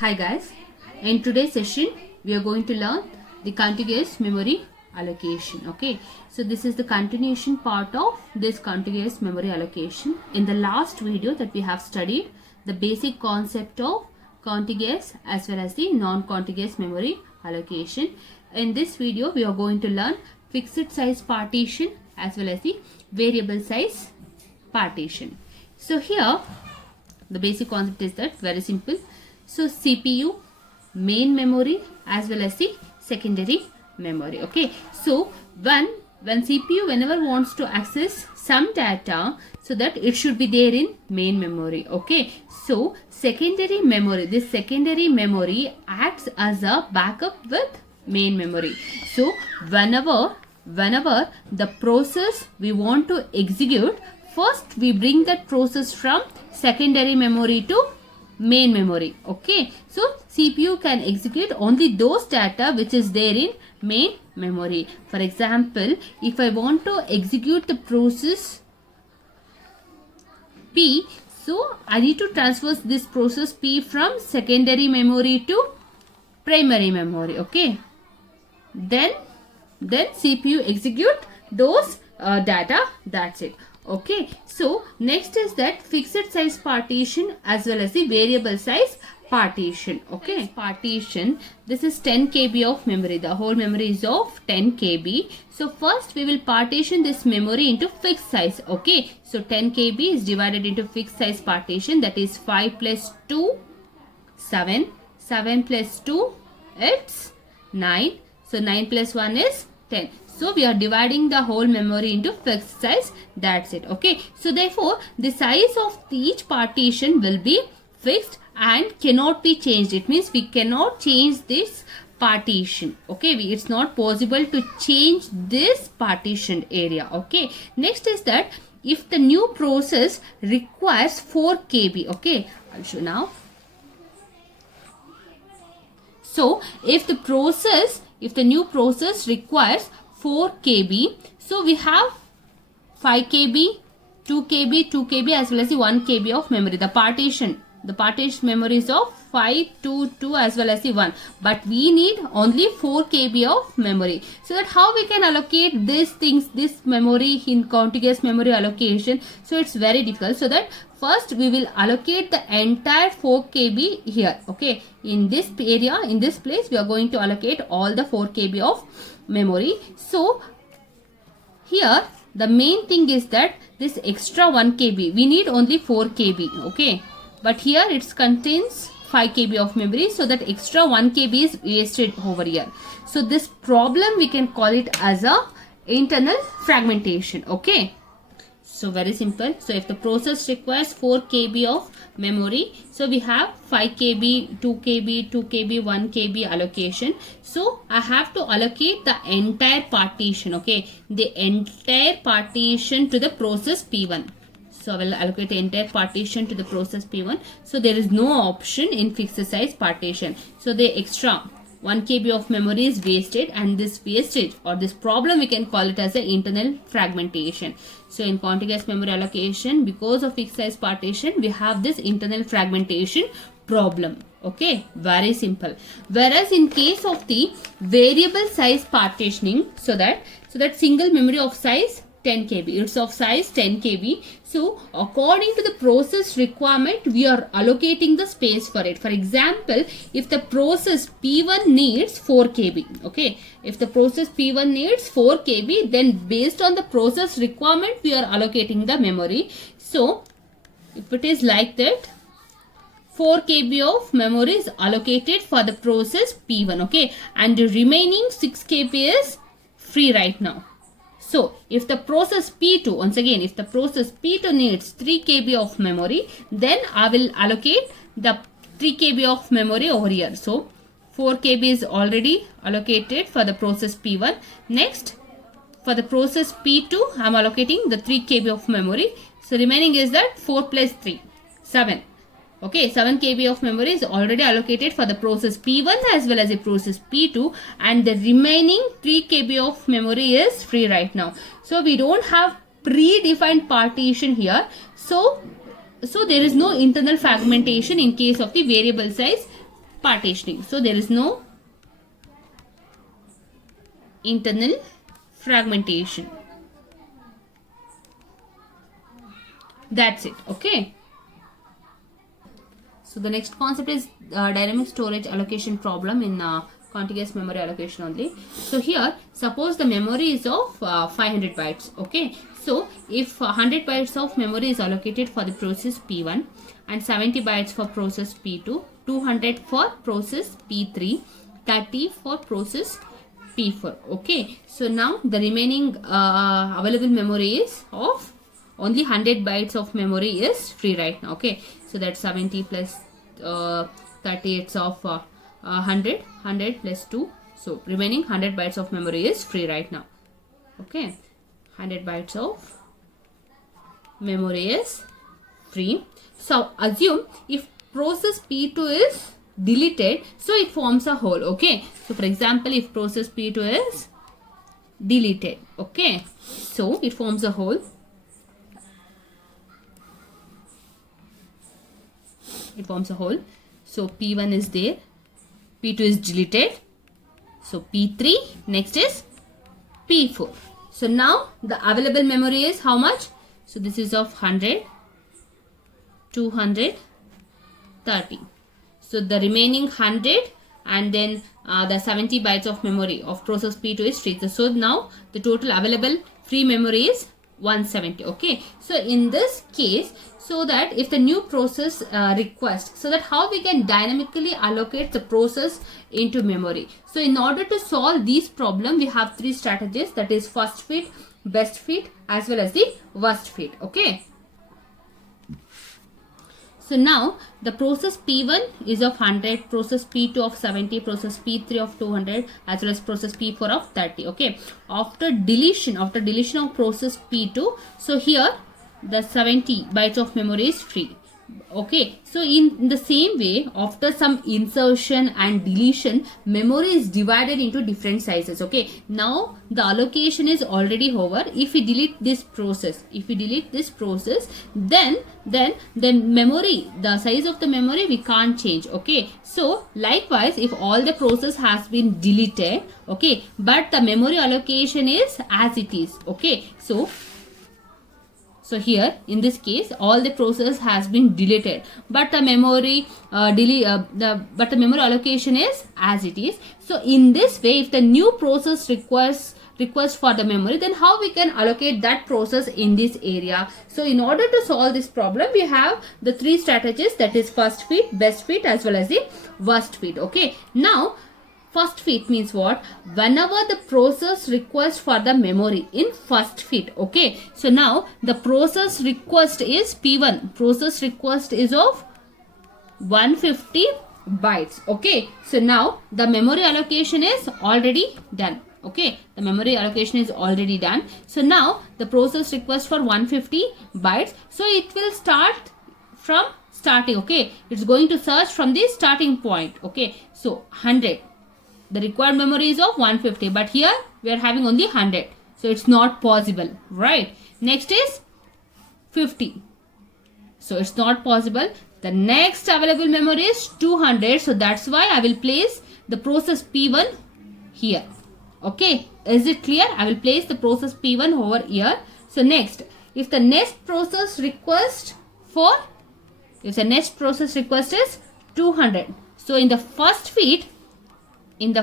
Hi guys, in today's session we are going to learn the contiguous memory allocation. Okay, so this is the continuation part of this contiguous memory allocation. In the last video that we have studied the basic concept of contiguous as well as the non-contiguous memory allocation. In this video we are going to learn fixed size partition as well as the variable size partition. So here the basic concept is that very simple. So CPU, main memory as well as the secondary memory. Okay. So when CPU whenever wants to access some data, so that it should be there in main memory. Okay. So secondary memory, this secondary memory acts as a backup with main memory. So whenever the process we want to execute, first we bring that process from secondary memory to main memory. Okay, so CPU can execute only those data which is there in main memory. For example, if I want to execute the process P, so I need to transfer this process P from secondary memory to primary memory. Okay, then CPU execute those data. That's it. Okay, so next is that fixed size partition as well as the variable size partition. Okay, partition, this is 10 KB of memory. The whole memory is of 10 KB. So first we will partition this memory into fixed size. Okay, so 10 KB is divided into fixed size partition, that is 5 plus 2 7, 7 plus 2 it's 9. So 9 plus 1 is 10. So we are dividing the whole memory into fixed size. That's it. Okay. So therefore the size of each partition will be fixed and cannot be changed. It means we cannot change this partition. Okay. It's not possible to change this partitioned area. Okay. Next is that if the new process requires 4 KB. Okay. I'll show now. So if the new process requires 4 KB, so we have 5 KB, 2 KB, 2 KB as well as the 1 KB of memory. The partition memory is of 5, 2, 2 as well as the 1. But we need only 4 KB of memory. So that how we can allocate these things, this memory in contiguous memory allocation. So it's very difficult. So that first we will allocate the entire 4 KB here. Okay. In this area, in this place, we are going to allocate all the 4 KB of memory. So here the main thing is that this extra 1 KB, we need only 4 KB. Okay. But here it contains 5 KB of memory. So that extra 1 KB is wasted over here. So this problem we can call it as a internal fragmentation. Okay. So very simple. So if the process requires 4 KB of memory, so we have 5 KB, 2 KB, 2 KB, 1 KB allocation. So I have to allocate the entire partition. Okay, the entire partition to the process P1. So I will allocate the entire partition to the process P1. So there is no option in fixed size partition. So the extra 1 KB of memory is wasted, and this wastage or this problem we can call it as an internal fragmentation. So in contiguous memory allocation, because of fixed size partition, we have this internal fragmentation problem. Okay, very simple. Whereas in case of the variable size partitioning, so that single memory of size 10 KB, it's of size 10 KB. So according to the process requirement, we are allocating the space for it. For example, if the process P1 needs 4 KB, okay, if the process P1 needs 4 KB, then based on the process requirement, we are allocating the memory. So if it is like that, 4 KB of memory is allocated for the process P1, okay, and the remaining 6 KB is free right now. So if the process P2, once again, if the process P2 needs 3 KB of memory, then I will allocate the 3 KB of memory over here. So 4 KB is already allocated for the process P1. Next, for the process P2, I am allocating the 3 KB of memory. So remaining is that 4 plus 3, 7. Okay, 7 KB of memory is already allocated for the process P1 as well as the process P2, and the remaining 3 KB of memory is free right now. So we don't have predefined partition here. So there is no internal fragmentation in case of the variable size partitioning. So there is no internal fragmentation. That's it. Okay. So the next concept is dynamic storage allocation problem in contiguous memory allocation only. So here, suppose the memory is of 500 bytes. Okay. So if 100 bytes of memory is allocated for the process P1 and 70 bytes for process P2, 200 for process P3, 30 for process P4. Okay. So now the remaining available memory is of only 100 bytes of memory is free right now. Okay. So that's 70 plus 30, it's of 100 plus 2. So remaining 100 bytes of memory is free right now. Okay. 100 bytes of memory is free. So assume if process P2 is deleted, so it forms a hole. Okay. So for example, if process P2 is deleted, okay, so it forms a hole. It forms a hole. So P1 is there, P2 is deleted, so P3, next is P4. So now the available memory is how much? So this is of 100, 200, 30. So the remaining 100 and then the 70 bytes of memory of process P2 is free. So now the total available free memory is 170. Okay. So in this case, so that if the new process requests, so that how we can dynamically allocate the process into memory. So in order to solve this problem, we have three strategies, that is first fit, best fit, as well as the worst fit. Okay. So now the process P1 is of 100, process P2 of 70, process P3 of 200, as well as process P4 of 30. Okay. After deletion of process P2, so here the 70 bytes of memory is free. Okay. So in the same way, after some insertion and deletion, memory is divided into different sizes. Okay. Now the allocation is already over. If we delete this process, then the memory, the size of the memory we can't change. Okay. So likewise, if all the process has been deleted, okay, but the memory allocation is as it is. Okay. So here in this case, all the process has been deleted, but the memory but the memory allocation is as it is. So in this way, if the new process request for the memory, then how we can allocate that process in this area. So in order to solve this problem, we have the three strategies, that is first fit, best fit, as well as the worst fit. Okay. Now first fit means what? Whenever the process requests for the memory in first fit. Okay. So now the process request is P1. Process request is of 150 bytes. Okay. So now the memory allocation is already done. Okay. The memory allocation is already done. So now the process request for 150 bytes. So it will start from starting. Okay. It's going to search from the starting point. Okay. So 100. The required memory is of 150, but here we are having only 100. So it's not possible, right? Next is 50. So it's not possible. The next available memory is 200. So that's why I will place the process P1 here. Okay. Is it clear? I will place the process P1 over here. So next, if the next process request is 200. So in the first feed, it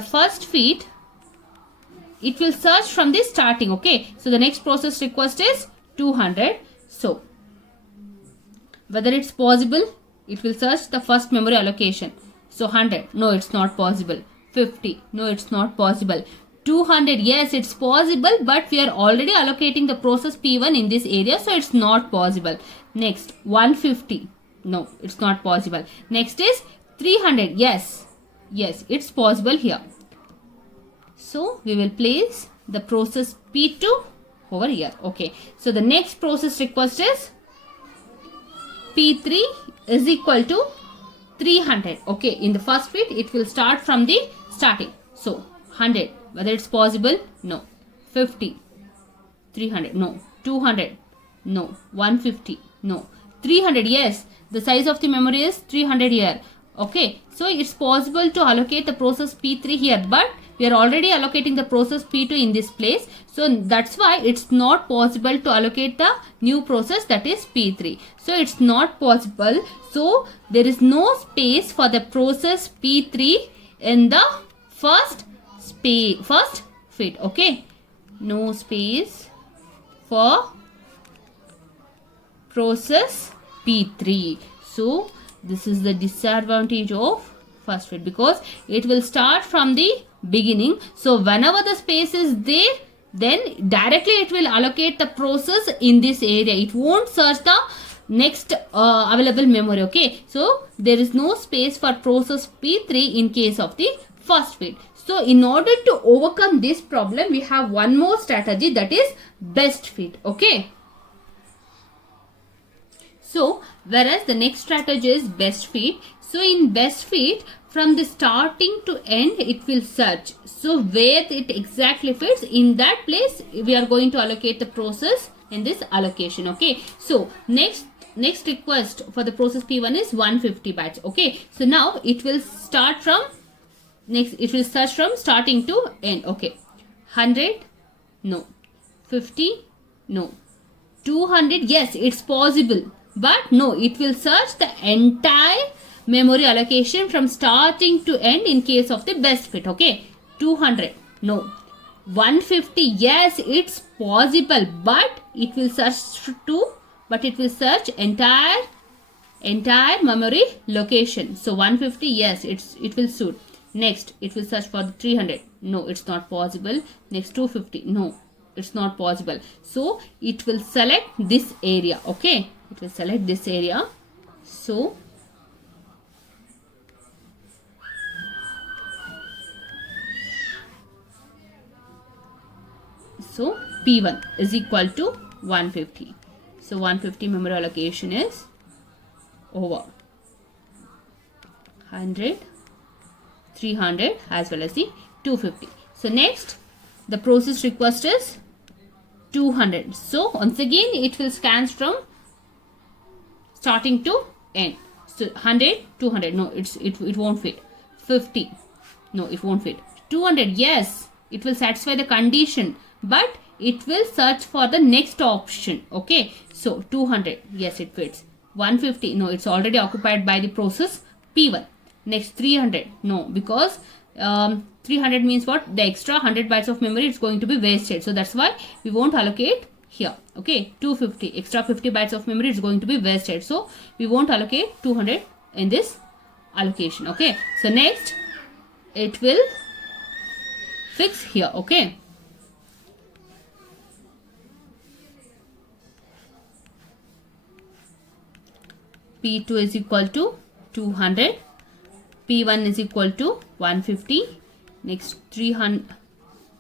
will search from the starting. Okay. So the next process request is 200. So whether it's possible, it will search the first memory allocation. So 100. No, it's not possible. 50. No, it's not possible. 200. Yes, it's possible, but we are already allocating the process P1 in this area. So it's not possible. Next, 150. No, it's not possible. Next is 300. Yes, it's possible here. So we will place the process P2 over here. Okay. So the next process request is P3 is equal to 300. Okay. In the first fit, it will start from the starting. So 100. Whether it's possible? No. 50. 300. No. 200. No. 150. No. 300. Yes. The size of the memory is 300 here. Okay, so it's possible to allocate the process P3 here, but we are already allocating the process P2 in this place. So that's why it's not possible to allocate the new process, that is P3. So it's not possible. So there is no space for the process P3 in the first fit. Okay, no space for process P3. So this is the disadvantage of first fit, because it will start from the beginning. So whenever the space is there, then directly it will allocate the process in this area. It won't search the next available memory. Okay, so there is no space for process P3 in case of the first fit. So in order to overcome this problem, we have one more strategy, that is best fit. Okay, so whereas the next strategy is best fit. So in best fit, from the starting to end, it will search. So where it exactly fits, in that place we are going to allocate the process in this allocation. Okay, so next request for the process P1 is 150 bytes. Okay, so now it will start from it will search from starting to end. Okay, 100, no. 50, no. 200, yes, it's possible, but no, it will search the entire memory allocation from starting to end in case of the best fit. Okay, 200, no. 150, yes, it's possible, but it will search entire memory location. So 150, yes, it will suit. Next, it will search for the 300. No, it's not possible. Next, 250. No, it's not possible. So it will select this area. Okay, it will select this area. So P1 is equal to 150. So 150 memory allocation is over. 100, 300 as well as the 250. So next, the process request is 200. So once again, it will scan from starting to end. So 100, 200, no, it won't fit. 50, no, it won't fit. 200, yes, it will satisfy the condition, but it will search for the next option. Okay, so 200, yes, it fits. 150, no, it's already occupied by the process P1. Next, 300, no, because 300 means what? The extra 100 bytes of memory is going to be wasted. So that's why we won't allocate here. Okay, 250, extra 50 bytes of memory is going to be wasted. So we won't allocate 200 in this allocation. Okay, so next, it will fix here. Okay, P2 is equal to 200. P1 is equal to 150. Next, 300.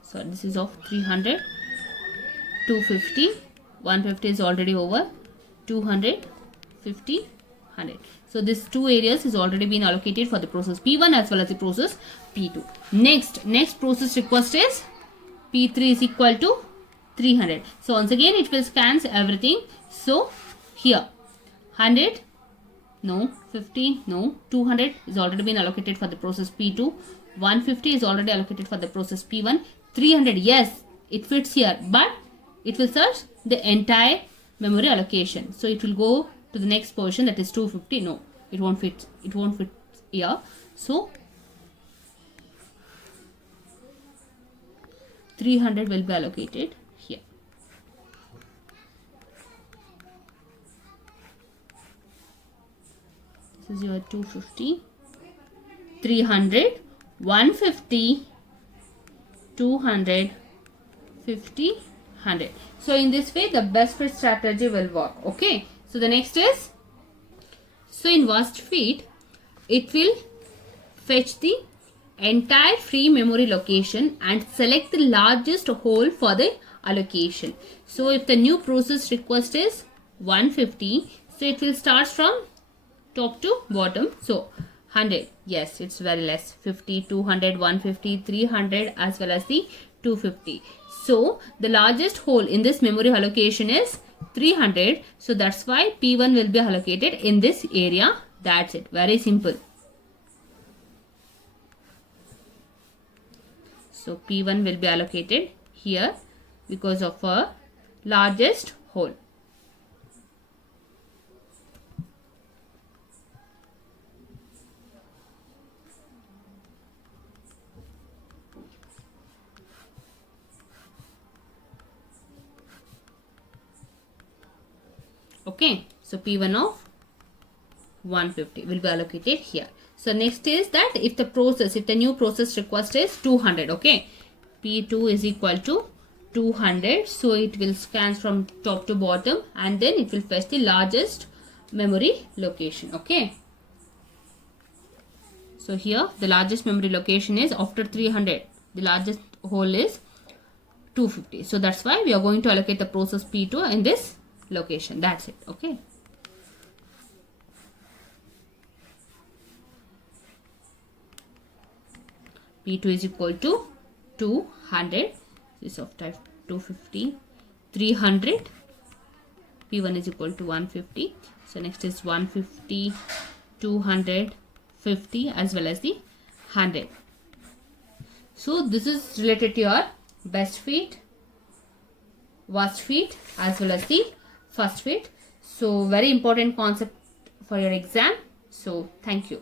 So this is of 300. 250. 150 is already over. 200. 50. 100. So this two areas is already been allocated for the process P1 as well as the process P2. Next process request is P3 is equal to 300. So once again, it will scans everything. So here 100. No, 50, no, 200 is already been allocated for the process P2, 150 is already allocated for the process P1, 300, yes, it fits here, but it will search the entire memory allocation. So it will go to the next portion, that is 250, no, it won't fit here. So 300 will be allocated here. This is your 250, 300, 150, 200, 50, 100. So in this way, the best fit strategy will work. Okay. So the next is, so in worst fit, it will fetch the entire free memory location and select the largest hole for the allocation. So if the new process request is 150, so it will start from top to bottom. So 100, yes, it's very less. 50, 200, 150, 300 as well as the 250. So the largest hole in this memory allocation is 300. So that's why P1 will be allocated in this area. That's it. Very simple. So P1 will be allocated here because of a largest hole. Okay, so P1 of 150 will be allocated here. So next is that if the new process request is 200, okay, P2 is equal to 200. So it will scan from top to bottom and then it will fetch the largest memory location, okay. So here the largest memory location is after 300. The largest hole is 250. So that's why we are going to allocate the process P2 in this location. That's it, okay. P2 is equal to 200. This of type 250, 300. P1 is equal to 150. So next is 150, 200, 50 as well as the 100. So this is related to your best fit, worst fit as well as the first fit. So very important concept for your exam. So thank you.